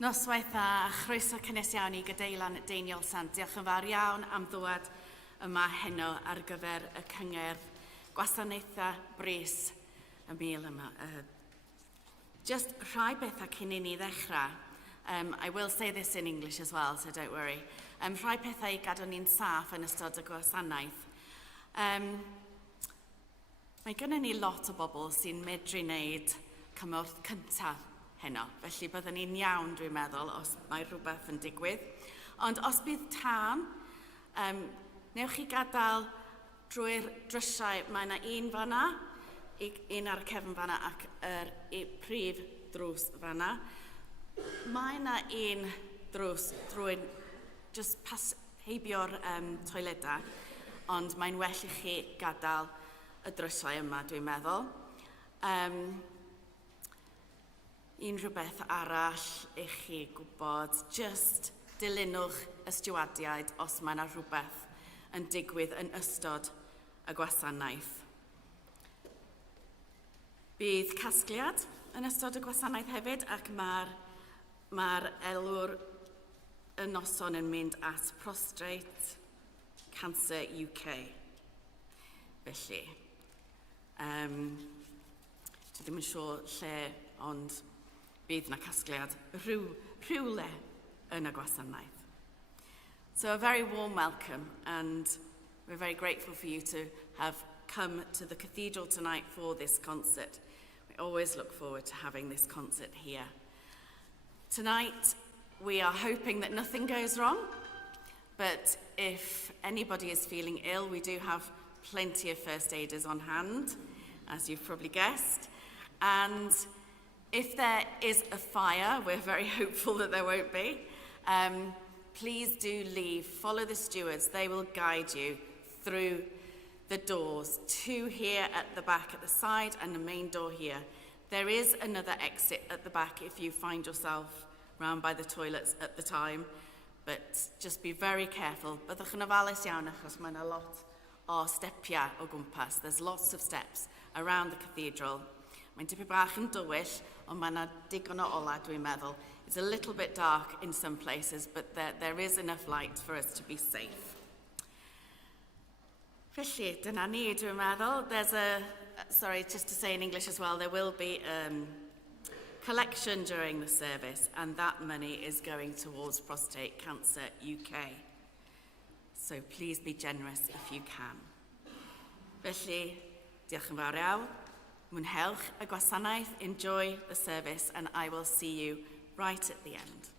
Noswaith a chroeso cynnes iawn I Gadeilan Deiniol Sant. Diolch yn fawr iawn am ddod yma heno ar gyfer y cyngerdd gwasanaethau bris y mil yma. Just rhai bethau cyn I ni ddechrau. I will say this in English as well, so don't worry. Rhai pethau I gadw ni'n saff yn ystod y gwasanaeth. Mae gennym ni lot o bobl sy'n medru wneud cymorth cyntaf heno, felly byddwn ni'n iawn dwi'n meddwl os mae rhywbeth yn digwydd. Ond os bydd tân, newch chi gadael drwy'r drysiau, mae yna un fanna, un ar y cefn fanna ac yr prif drws fanna. Mae yna un drws drwy'n just heibio'r toiledau, ond mae'n well I chi gadael y drysiau yma dwi'n meddwl. Unrhyw beth arall I chi gwybod, just dilynwch y stiwadiaid os mae yna rhywbeth yn digwydd yn ystod y gwasanaeth. Bydd casgliad yn ystod y gwasanaeth hefyd ac mae'r elwr y noson yn mynd at Prostate Cancer UK. Felly, dwi ddim yn siŵr lle, ond bydd yna casgliad rhywle yn y gwasanaeth. So a very warm welcome, and we're very grateful for you to have come to the cathedral tonight for this concert. We always look forward to having this concert here. Tonight, we are hoping that nothing goes wrong, but if anybody is feeling ill, we do have plenty of first aiders on hand, as you've probably guessed. And if there is a fire, we're very hopeful that there won't be, please do leave, follow the stewards, they will guide you through the doors, two here at the back at the side and the main door here. There is another exit at the back if you find yourself round by the toilets at the time, but just be very careful. Byddwch yn ofalus iawn achos mae yna lot o stepiau o gwmpas. There's lots of steps around the cathedral. Mae'n dipyn bach yn dywyll, ond mae yna digon o ola dwi'n meddwl. It's a little bit dark in some places, but there is enough light for us to be safe. Felly, dyna ni dwi'n meddwl. There's sorry, just to say in English as well, there will be collection during the service, and that money is going towards Prostate Cancer UK. So please be generous if you can. Felly, diolch yn fawr iawn. Mwynhewch y gwasanaeth, enjoy the service, and I will see you right at the end.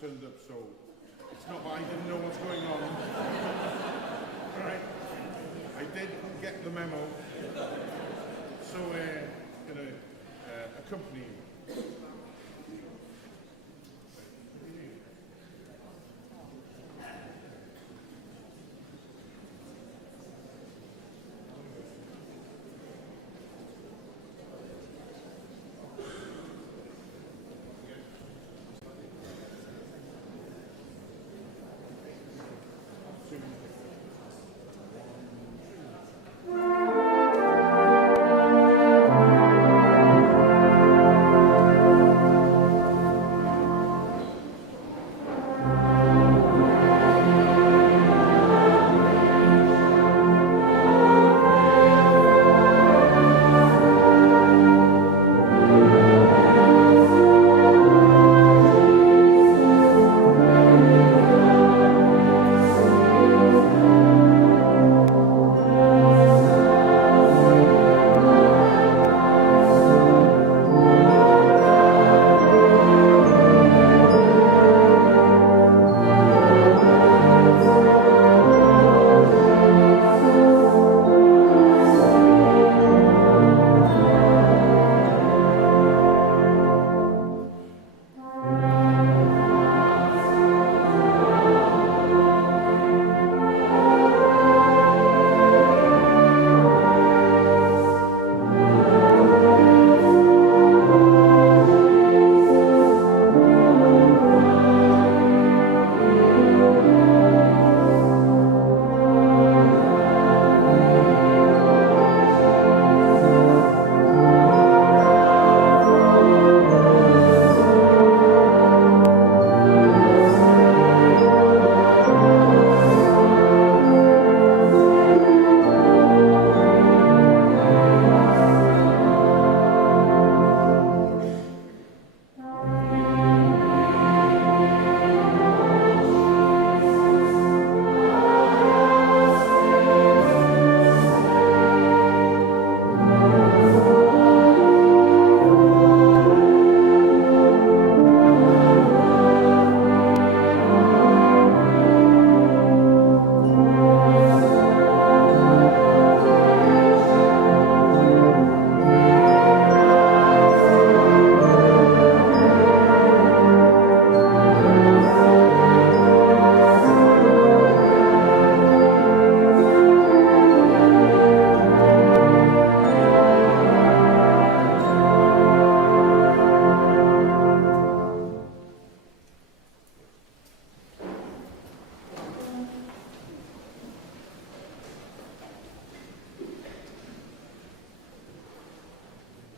turned up, so it's not that I didn't know what's going on. Alright, I did get the memo, so I'm going to accompany you.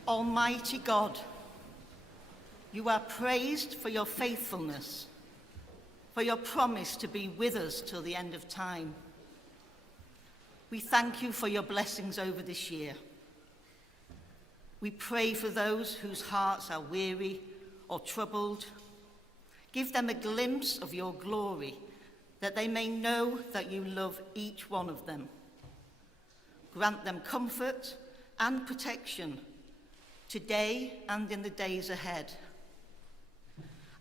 Almighty God, you are praised for your faithfulness, for your promise to be with us till the end of time. We thank you for your blessings over this year. We pray for those whose hearts are weary or troubled. Give them a glimpse of your glory, that they may know that you love each one of them. Grant them comfort and protection today and in the days ahead.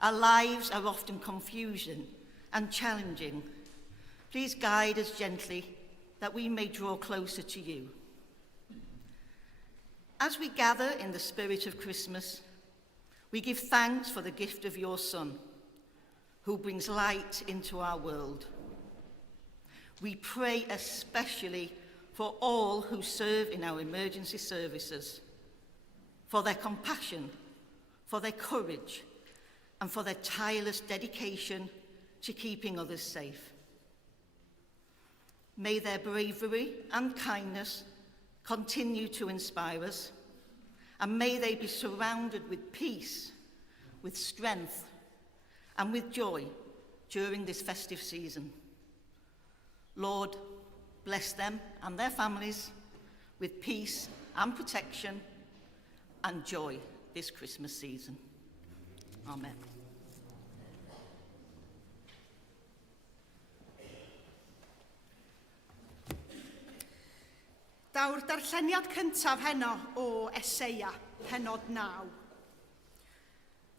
Our lives are often confusion and challenging. Please guide us gently that we may draw closer to you. As we gather in the spirit of Christmas, we give thanks for the gift of your Son, who brings light into our world. We pray especially for all who serve in our emergency services, for their compassion, for their courage, and for their tireless dedication to keeping others safe. May their bravery and kindness continue to inspire us, and may they be surrounded with peace, with strength, and with joy during this festive season. Lord, bless them and their families with peace and protection and joy this Christmas season. Amen. Daw'r darlleniad cyntaf heno o Eseia, penod 9.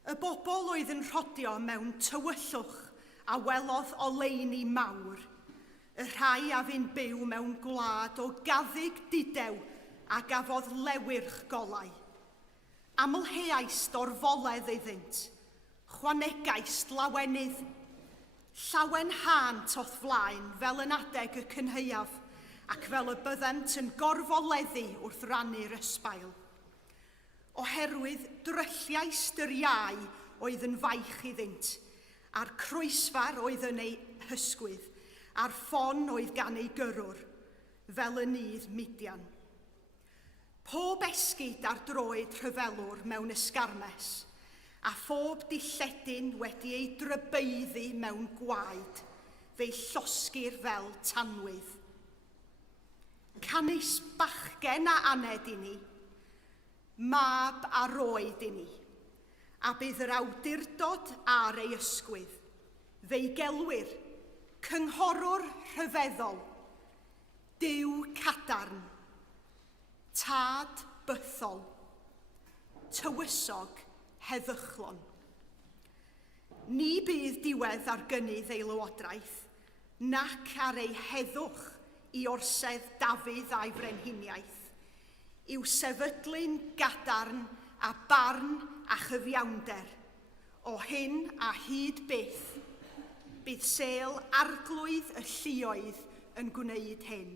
Y bobl oedd yn rhodio mewn tywyllwch a welodd oleuni mawr. Y rhai a fi'n byw mewn gwlad o gaddig didew a gafodd lewyrch golau. Amlheais dorfoledd iddynt, chwanegais lawenydd, llawen hant o'th flaen fel yn adeg y cynheuaf ac fel y byddent yn gorfoleddu wrth rannu'r ysbail. Oherwydd drylliais yr iau oedd yn faich iddynt, a'r crwysfar oedd yn ei hysgwydd, a'r ffon oedd gan ei gyrwr, fel y nydd Midian. Pob esgid ar droed rhyfelwr mewn ysgarmes, a phob dilledyn wedi ei drybeiddi mewn gwaed, fe'i llosgir fel tanwydd. Canis bachgen a aned i ni, mab a roed i ni, a bydd yr awdurdod ar ei ysgwydd, fe'i gelwyr, cynghorwr rhyfeddol, Duw cadarn, tad bythol, tywysog heddychlon. Ni bydd diwedd ar gynnydd ei lywodraeth, nac ar ei heddwch i orsedd Dafydd a'i frenhiniaeth, yw sefydlu'n gadarn a barn a chyfiawnder, o hyn a hyd byth, bydd sêl arglwydd y lluoedd yn gwneud hyn.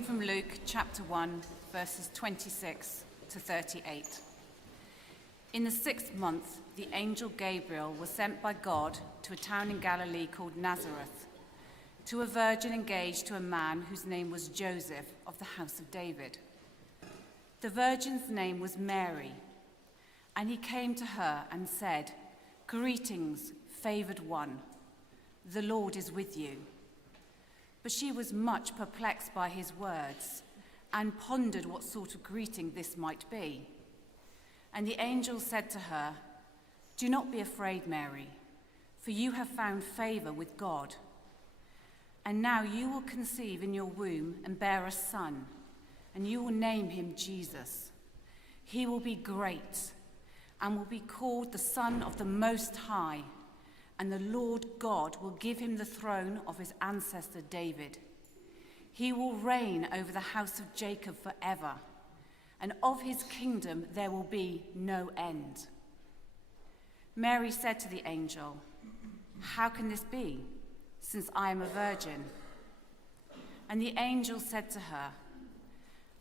reading from Luke chapter 1, verses 26 to 38. In the 6th month, the angel Gabriel was sent by God to a town in Galilee called Nazareth, to a virgin engaged to a man whose name was Joseph of the house of David. The virgin's name was Mary, and he came to her and said, "Greetings, favored one, the Lord is with you." But she was much perplexed by his words and pondered what sort of greeting this might be. And the angel said to her, "Do not be afraid, Mary, for you have found favor with God. And now you will conceive in your womb and bear a son, and you will name him Jesus. He will be great and will be called the Son of the Most High, and the Lord God will give him the throne of his ancestor David. He will reign over the house of Jacob forever, and of his kingdom there will be no end." Mary said to the angel, "How can this be, since I am a virgin?" And the angel said to her,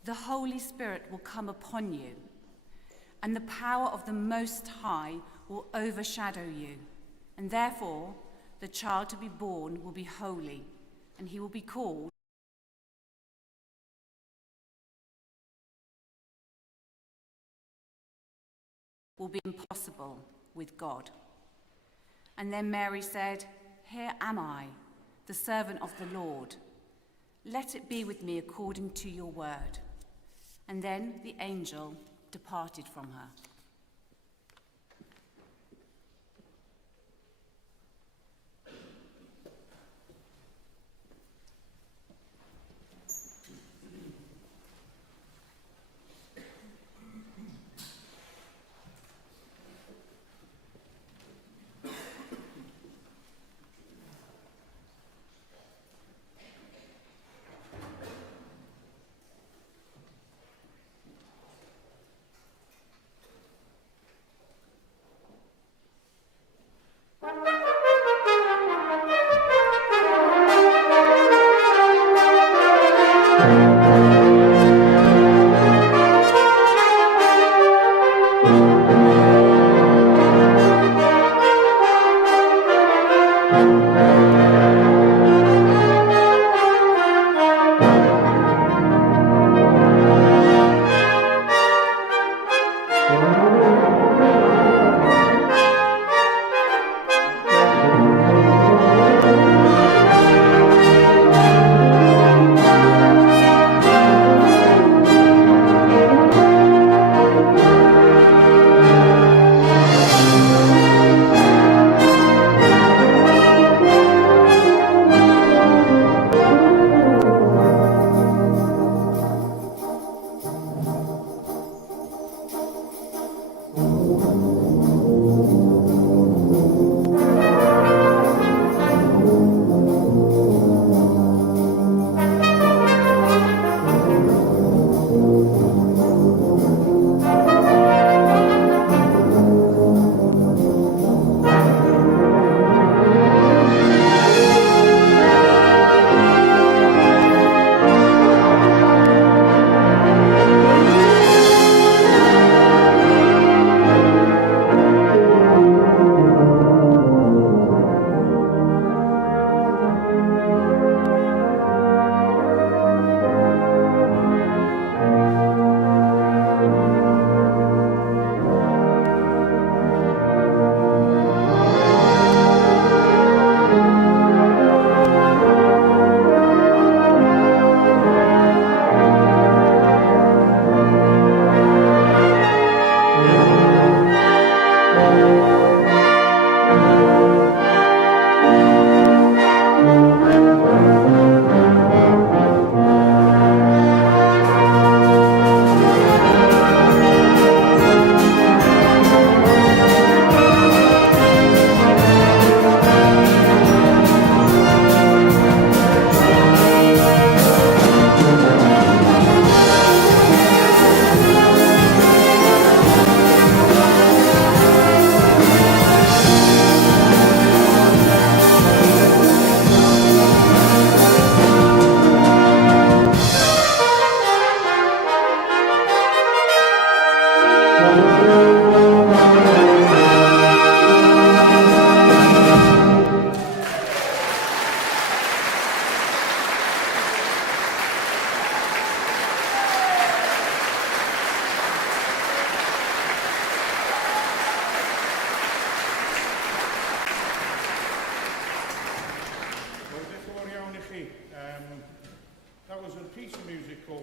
"The Holy Spirit will come upon you, and the power of the Most High will overshadow you. And therefore, the child to be born will be holy, and he will be called will be impossible with God." And then Mary said, "Here am I, the servant of the Lord. Let it be with me according to your word." And then the angel departed from her.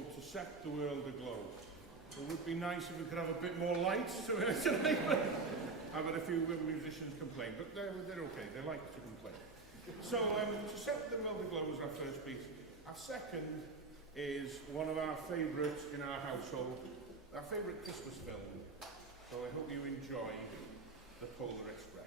called To Set the World Aglow. It would be nice if we could have a bit more lights to it tonight. I've had a few musicians complain, but they're okay. They like to complain. So, To Set the World Aglow was our first piece. Our second is one of our favourites in our household, our favourite Christmas film. So I hope you enjoy The Polar Express.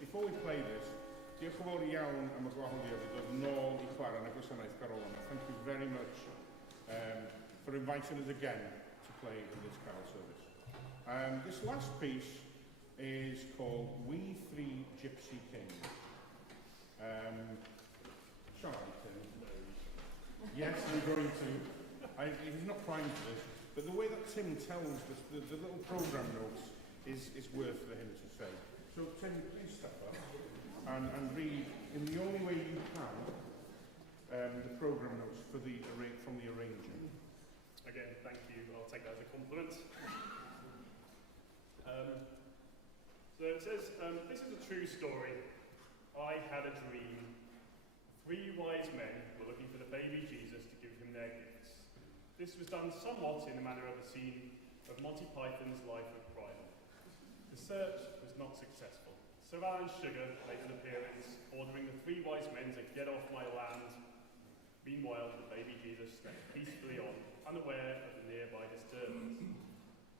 Before we play this, diolch yn fawr iawn am y gwahoddiad i dod nôl I chwarae yn y gwasanaeth Carol yma. Thank you very much for inviting us again to play in this carol service. This last piece is called We Three Gypsy Kings. Shall I, Tim? Yes, I'm going to. He's not primed for this, but the way that Tim tells us, the little programme notes is worth for him to say. So Tim, please step up and read in the only way you can the programme notes for from the arranger. Again, thank you. I'll take that as a compliment. So it says, this is a true story. I had a dream. 3 wise men were looking for the baby Jesus to give him their gifts. This was done somewhat in the manner of the scene of Monty Python's Life of Brian. The search was not successful. Sir Alan Sugar made an appearance, ordering the 3 wise men to get off my land. Meanwhile, the baby Jesus slept peacefully on, unaware of the nearby disturbance.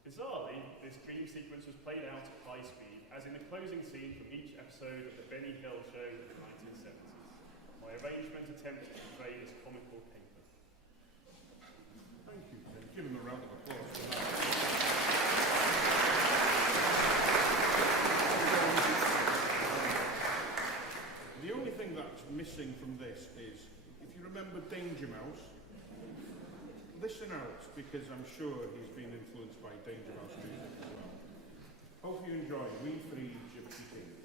Bizarrely, this dream sequence was played out at high speed, as in the closing scene from each episode of the Benny Hill Show in the 1970s. My arrangement attempts to portray this comical paper. Thank you, Tim. Give him a round of applause for that. The only thing that's missing from this is, if you remember Danger Mouse, listen out, because I'm sure he's been influenced by Danger Mouse music as well. Hope you enjoy We Three Gypsy Kings.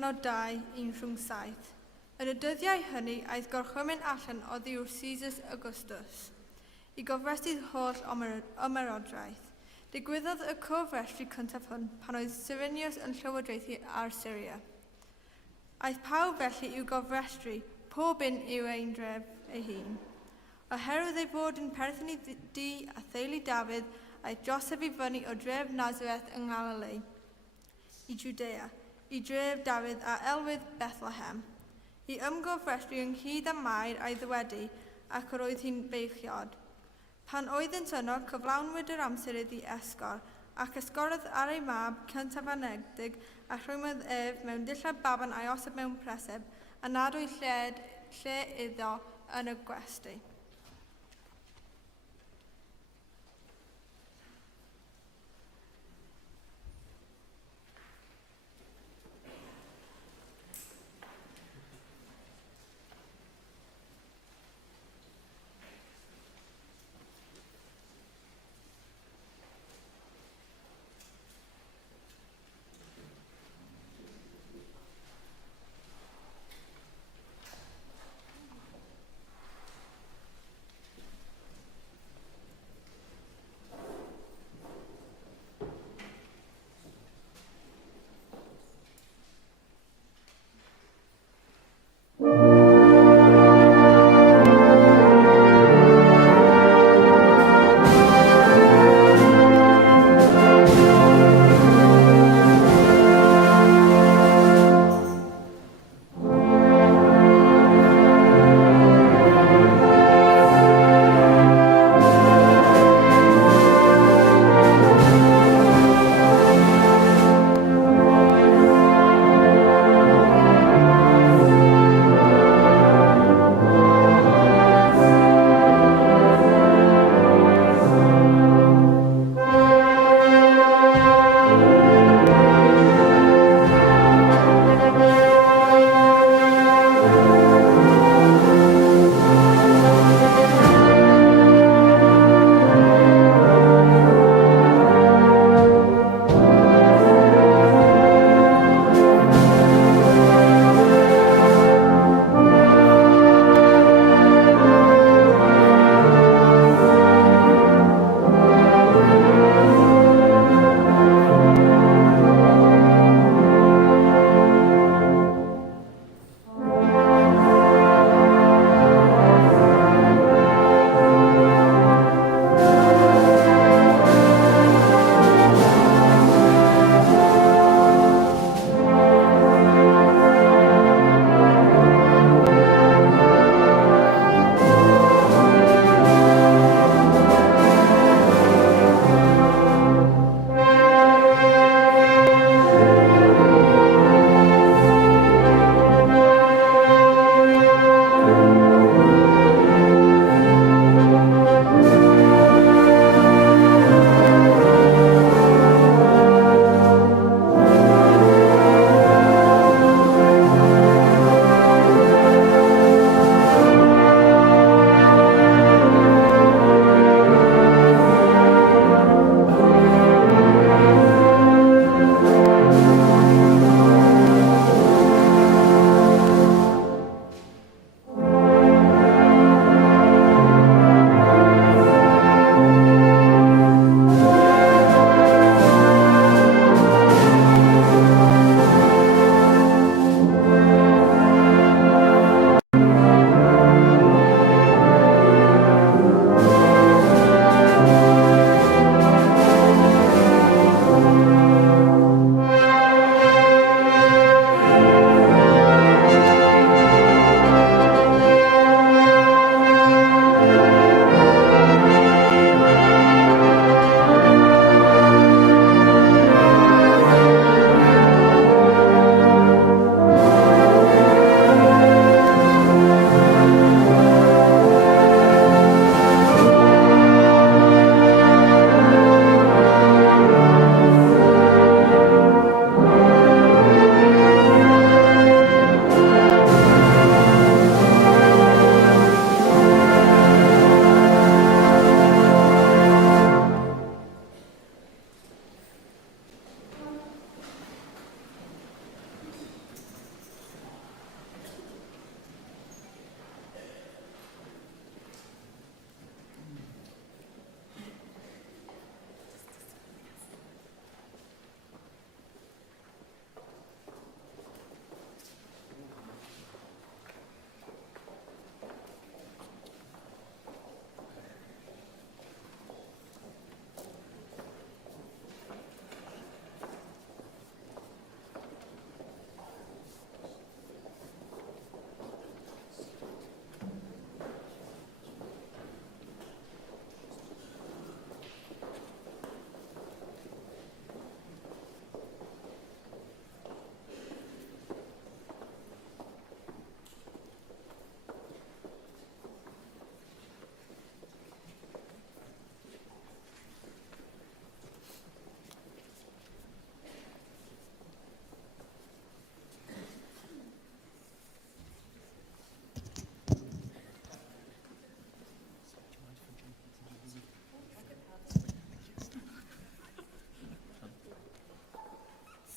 Penod 2, 1-7. Yn y dyddiau hynny, aeth gorchymyn allan oddi wrth Caesar Augustus i gofresty'r holl ymerodraeth. Digwyddodd y cofrestru cyntaf hwn pan oedd Cyrenius yn llywodraethu ar Syria. Aeth pawb felly i'w gofrestru, pob un i'w ein dref ei hun. Oherwydd ei bod yn perthyn i a theulu Dafydd, aeth Joseph i fyny o dref Nazareth yng Nghalilei, i Judea, i dref Dafydd a elwyd Bethlehem, i ymgofrestru ynghyd â Mair a'i ddywedi ac yr oedd hi'n beichiod. Pan oeddent yno, cyflawnwyd yr amser iddi esgor, ac esgorodd ar ei mab cyntaf anegdig a rhwymodd ef mewn dillad baban a'i osod mewn preseb, a nad oedd lle iddo yn y gwesty.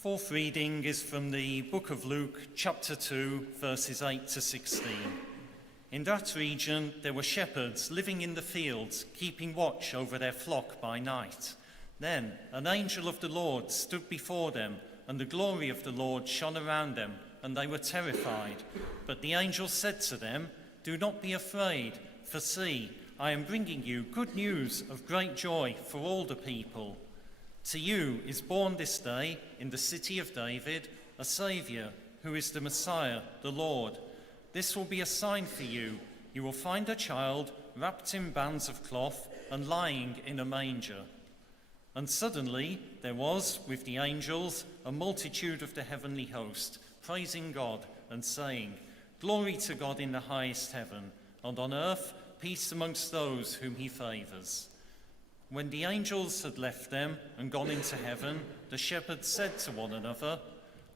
Fourth reading is from the book of Luke, chapter 2, verses 8 to 16. In that region there were shepherds living in the fields, keeping watch over their flock by night. Then an angel of the Lord stood before them, and the glory of the Lord shone around them, and they were terrified. But the angel said to them, "Do not be afraid, for see, I am bringing you good news of great joy for all the people. To you is born this day in the city of David a Saviour, who is the Messiah, the Lord. This will be a sign for you. You will find a child wrapped in bands of cloth and lying in a manger." And suddenly there was, with the angels, a multitude of the heavenly host, praising God and saying, "Glory to God in the highest heaven, and on earth peace amongst those whom he favours." When the angels had left them and gone into heaven, the shepherds said to one another,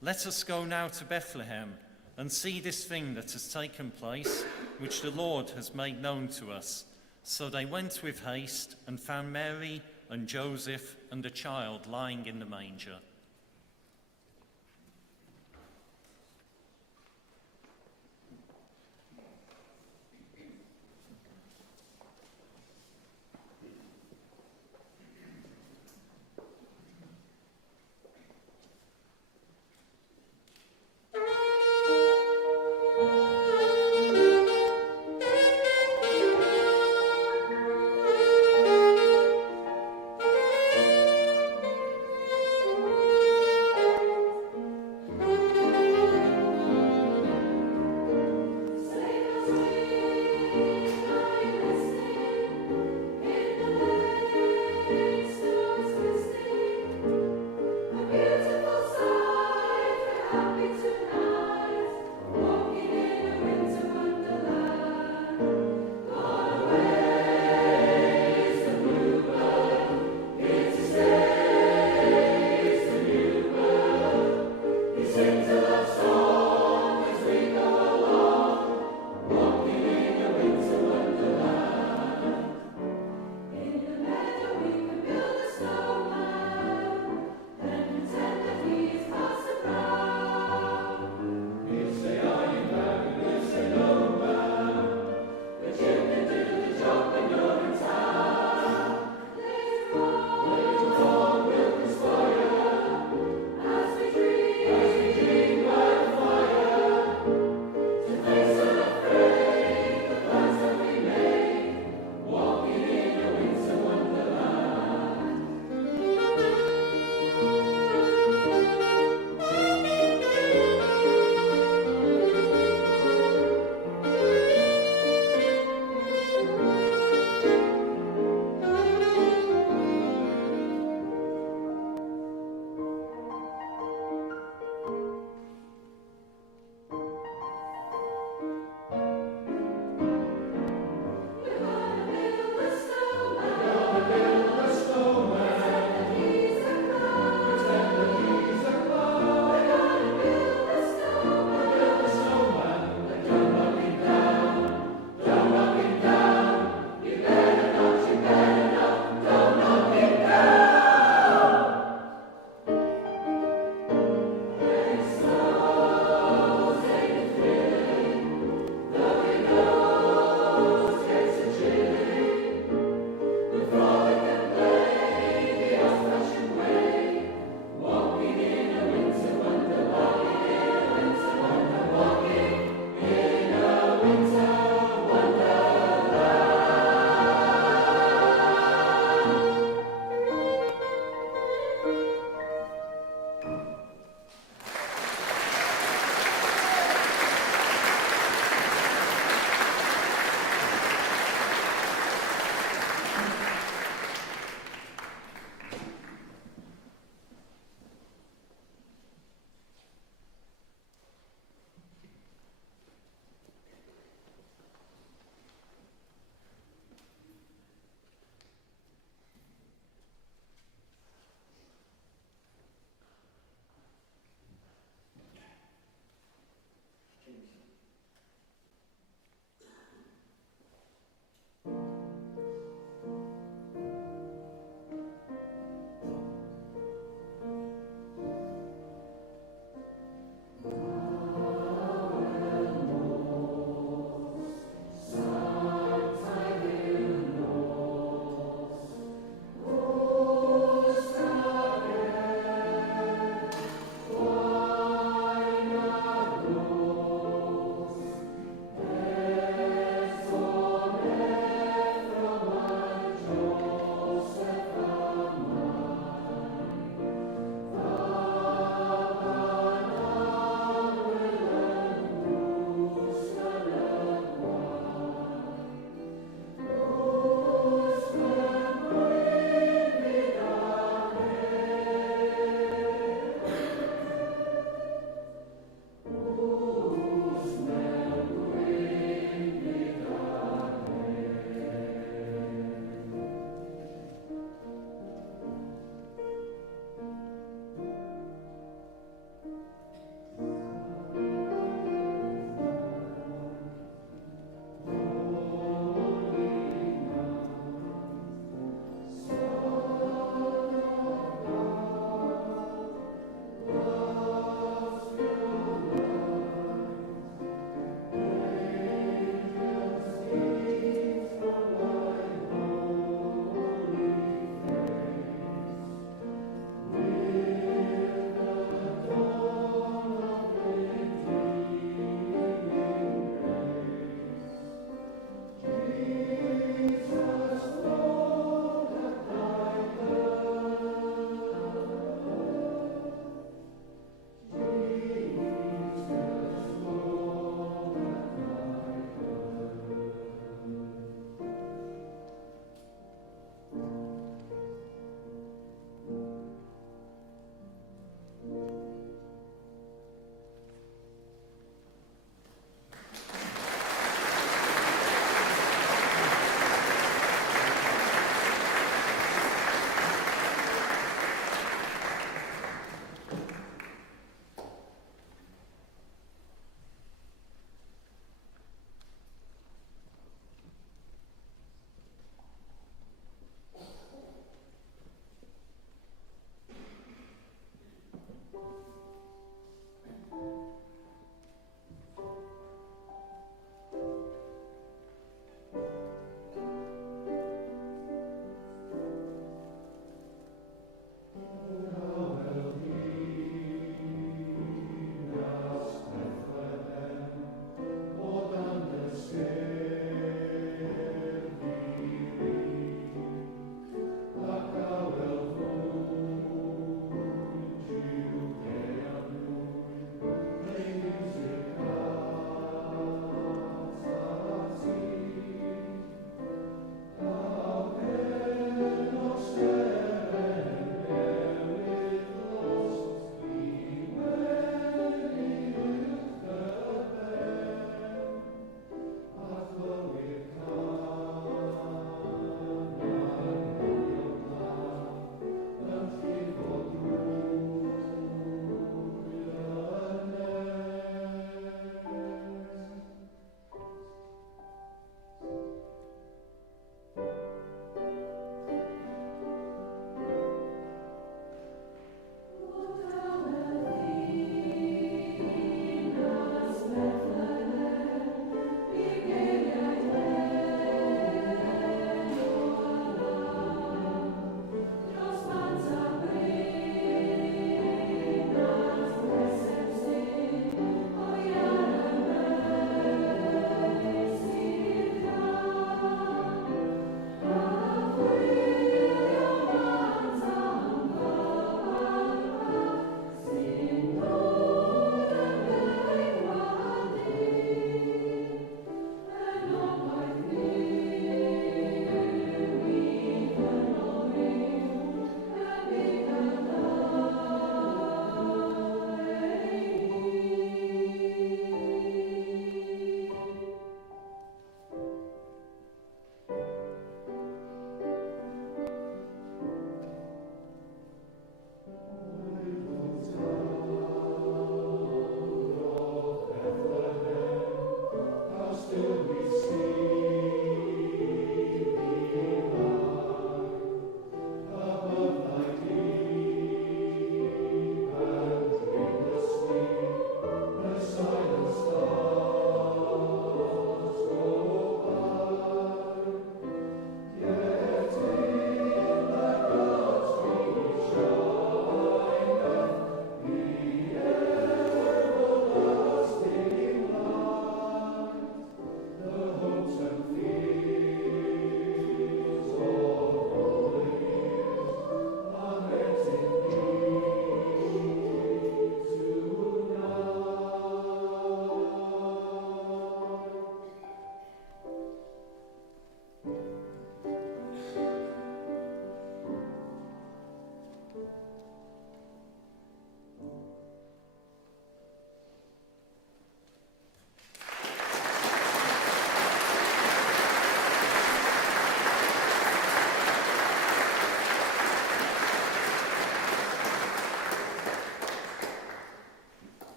"Let us go now to Bethlehem and see this thing that has taken place, which the Lord has made known to us." So they went with haste and found Mary and Joseph and the child lying in the manger.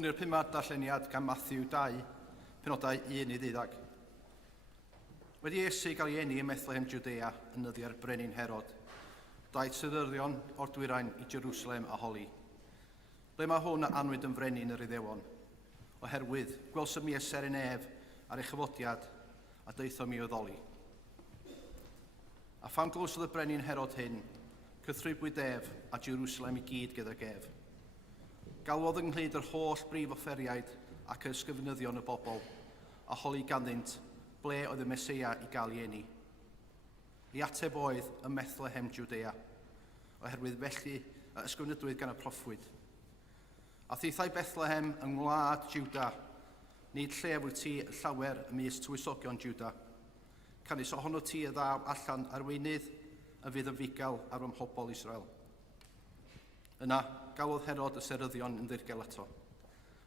Hwn yw'r pumad darlleniad gan Matthew 2, penodau 1 i 12. Wedi Iesu gael ei eni ym Bethlehem Judea yn nyddiau'r brenin Herod, daeth Syddyddion o'r Dwyrain i Jerusalem a holi. Ble mae hwn anwyd yn frenin yr Iddewon, oherwydd gwelsym mi seren ef ar ei chyfodiad a deithom i oddoli. A pham glwsodd y brenin Herod hyn, cythrwybwyd ef a Jerusalem i gyd gyda gef. Galwodd ynghyd yr holl brif offeriaid ac ysgyfnyddion y bobl, a holi ganddynt ble oedd y Meseia i gael ei eni. Ei ateb oedd ym Bethlehem Judea, oherwydd felly ysgrifenydwyd gan y proffwyd. A theithau Bethlehem yng ngwlad Juda, nid llef wyt ti llawer ymysg tywysogion Juda, canis ohono ti y ddaw allan arweinydd y fydd yn fugail ar fy mhobol Israel. Yna, galwodd Herod y seryddion yn ddirgel eto,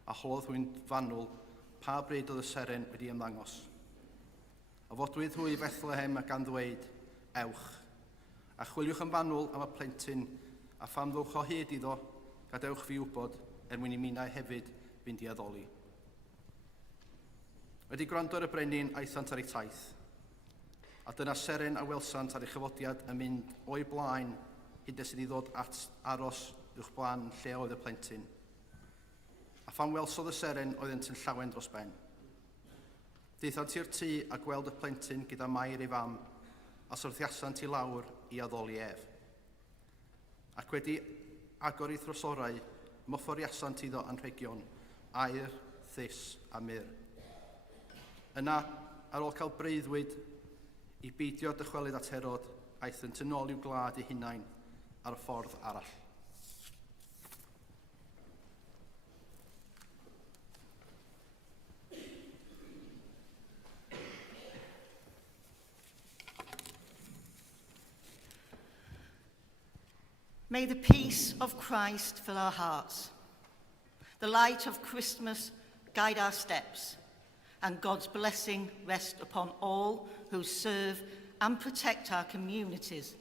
a holodd hwy'n fanwl pa bryd oedd y seren wedi ymddangos. A fodwyd hwy Bethlehem ac gan ddweud, ewch, a chwiliwch yn fanwl am y plentyn, a pham ddwch o hyd iddo, gadewch fi wybod, mwyn i minnau hefyd fynd i addoli. Wedi gwrando ar y brenin aethant ar ei taith, a dyna seren a welsant ar ei chyfodiad yn mynd o'i blaen hyd nes iddi ddod at aros uwch blaen lle oedd y plentyn. A pham welsodd y seren oeddent yn llawen dros ben. Deithant i'r tŷ a gweld y plentyn gyda Mair ei fam, a syrthiasant i lawr i addoli ef. Ac wedi agor ei throsorau, mofforiasant iddo anrhegion, aur, thys a myr. Yna, ar ôl cael breuddwyd i beidio dychwelyd at Herod, aethent yn ôl i'w gwlad eu hunain ar y ffordd arall. May the peace of Christ fill our hearts, the light of Christmas guide our steps, and God's blessing rest upon all who serve and protect our communities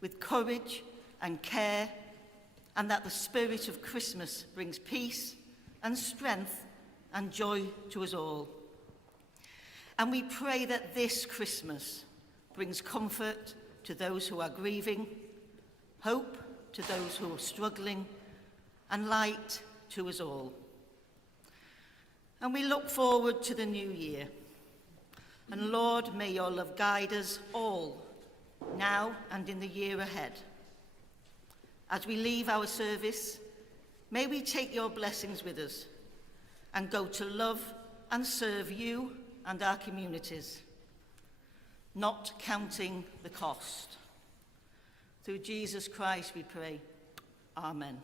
with courage and care, and that the spirit of Christmas brings peace and strength and joy to us all. And we pray that this Christmas brings comfort to those who are grieving, hope to those who are struggling, and light to us all. And we look forward to the new year. And Lord, may your love guide us all, now and in the year ahead. As we leave our service, may we take your blessings with us and go to love and serve you and our communities, not counting the cost. Through Jesus Christ we pray. Amen.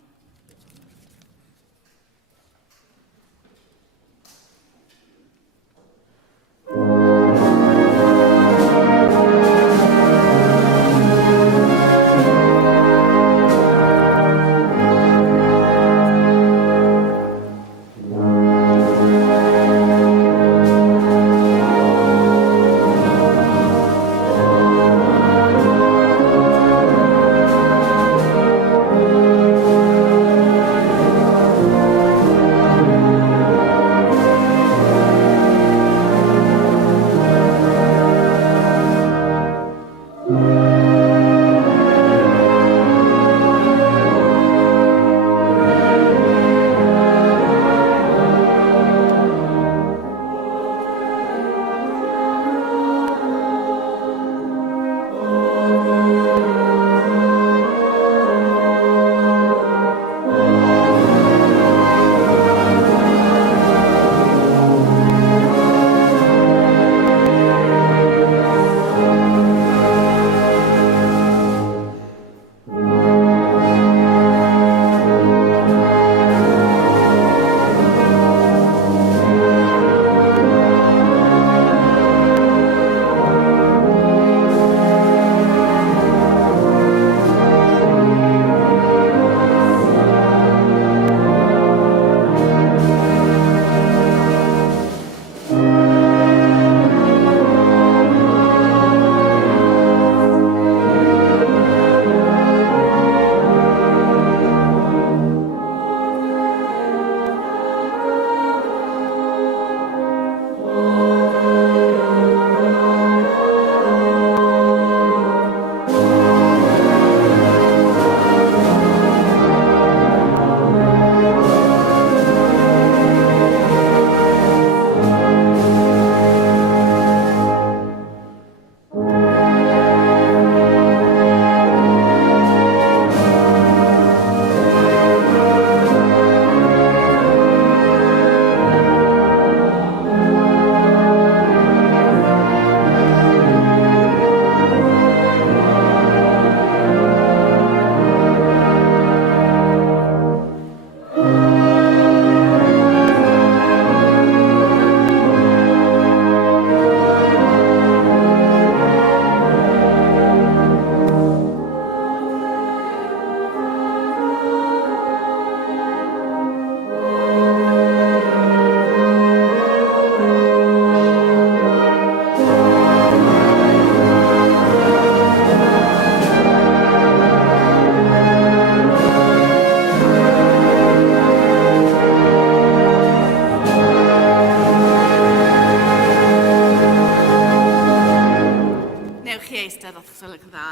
eistedd os gwelwch yn dda.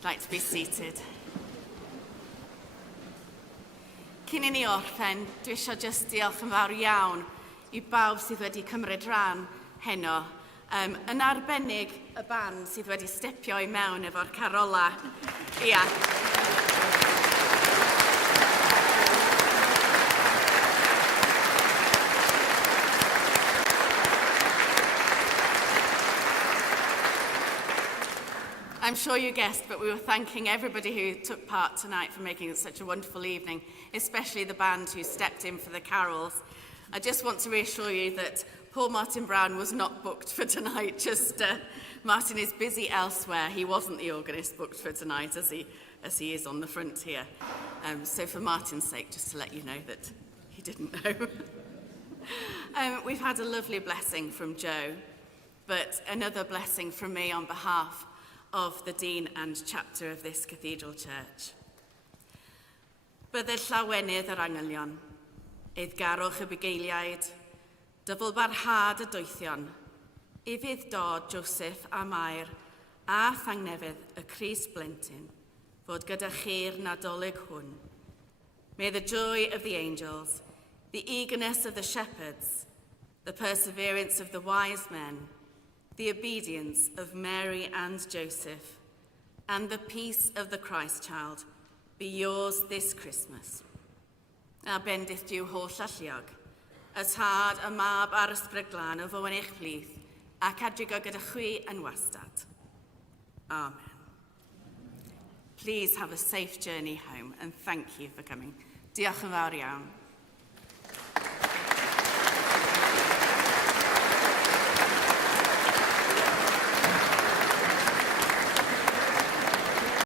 I'd like to be seated. Cyn i ni orffen, dwi eisiau just diolch yn fawr iawn i bawb sydd wedi cymryd rhan heno. Yn arbennig y band sydd wedi stepio i mewn efo'r carola. Ia. I'm sure you guessed, but we were thanking everybody who took part tonight for making it such a wonderful evening, especially the band who stepped in for the carols. I just want to reassure you that Paul Martin Brown was not booked for tonight. Martin is busy elsewhere. He wasn't the organist booked for tonight, as he is on the front here. So for Martin's sake, just to let you know that he didn't know. We've had a lovely blessing from Joe, but another blessing from me on behalf of the Dean and Chapter of this Cathedral Church. Byddai'r llawenydd yr angylion, eiddgarwch y bugeiliaid, dyfel barhad y dwythion, i fydd dod Joseph a Mair a thangnefydd y Cris blentyn, fod gyda chi'r nadolig hwn. May the joy of the angels, the eagerness of the shepherds, the perseverance of the wise men, the obedience of Mary and Joseph, and the peace of the Christ child be yours this Christmas. A bendith diw holl alluog, y tad, y mab a'r ysbryd glân o fywyn eich plith, ac adrigo gyda chwi yn wastad. Amen. Please have a safe journey home, and thank you for coming. Diolch yn fawr iawn.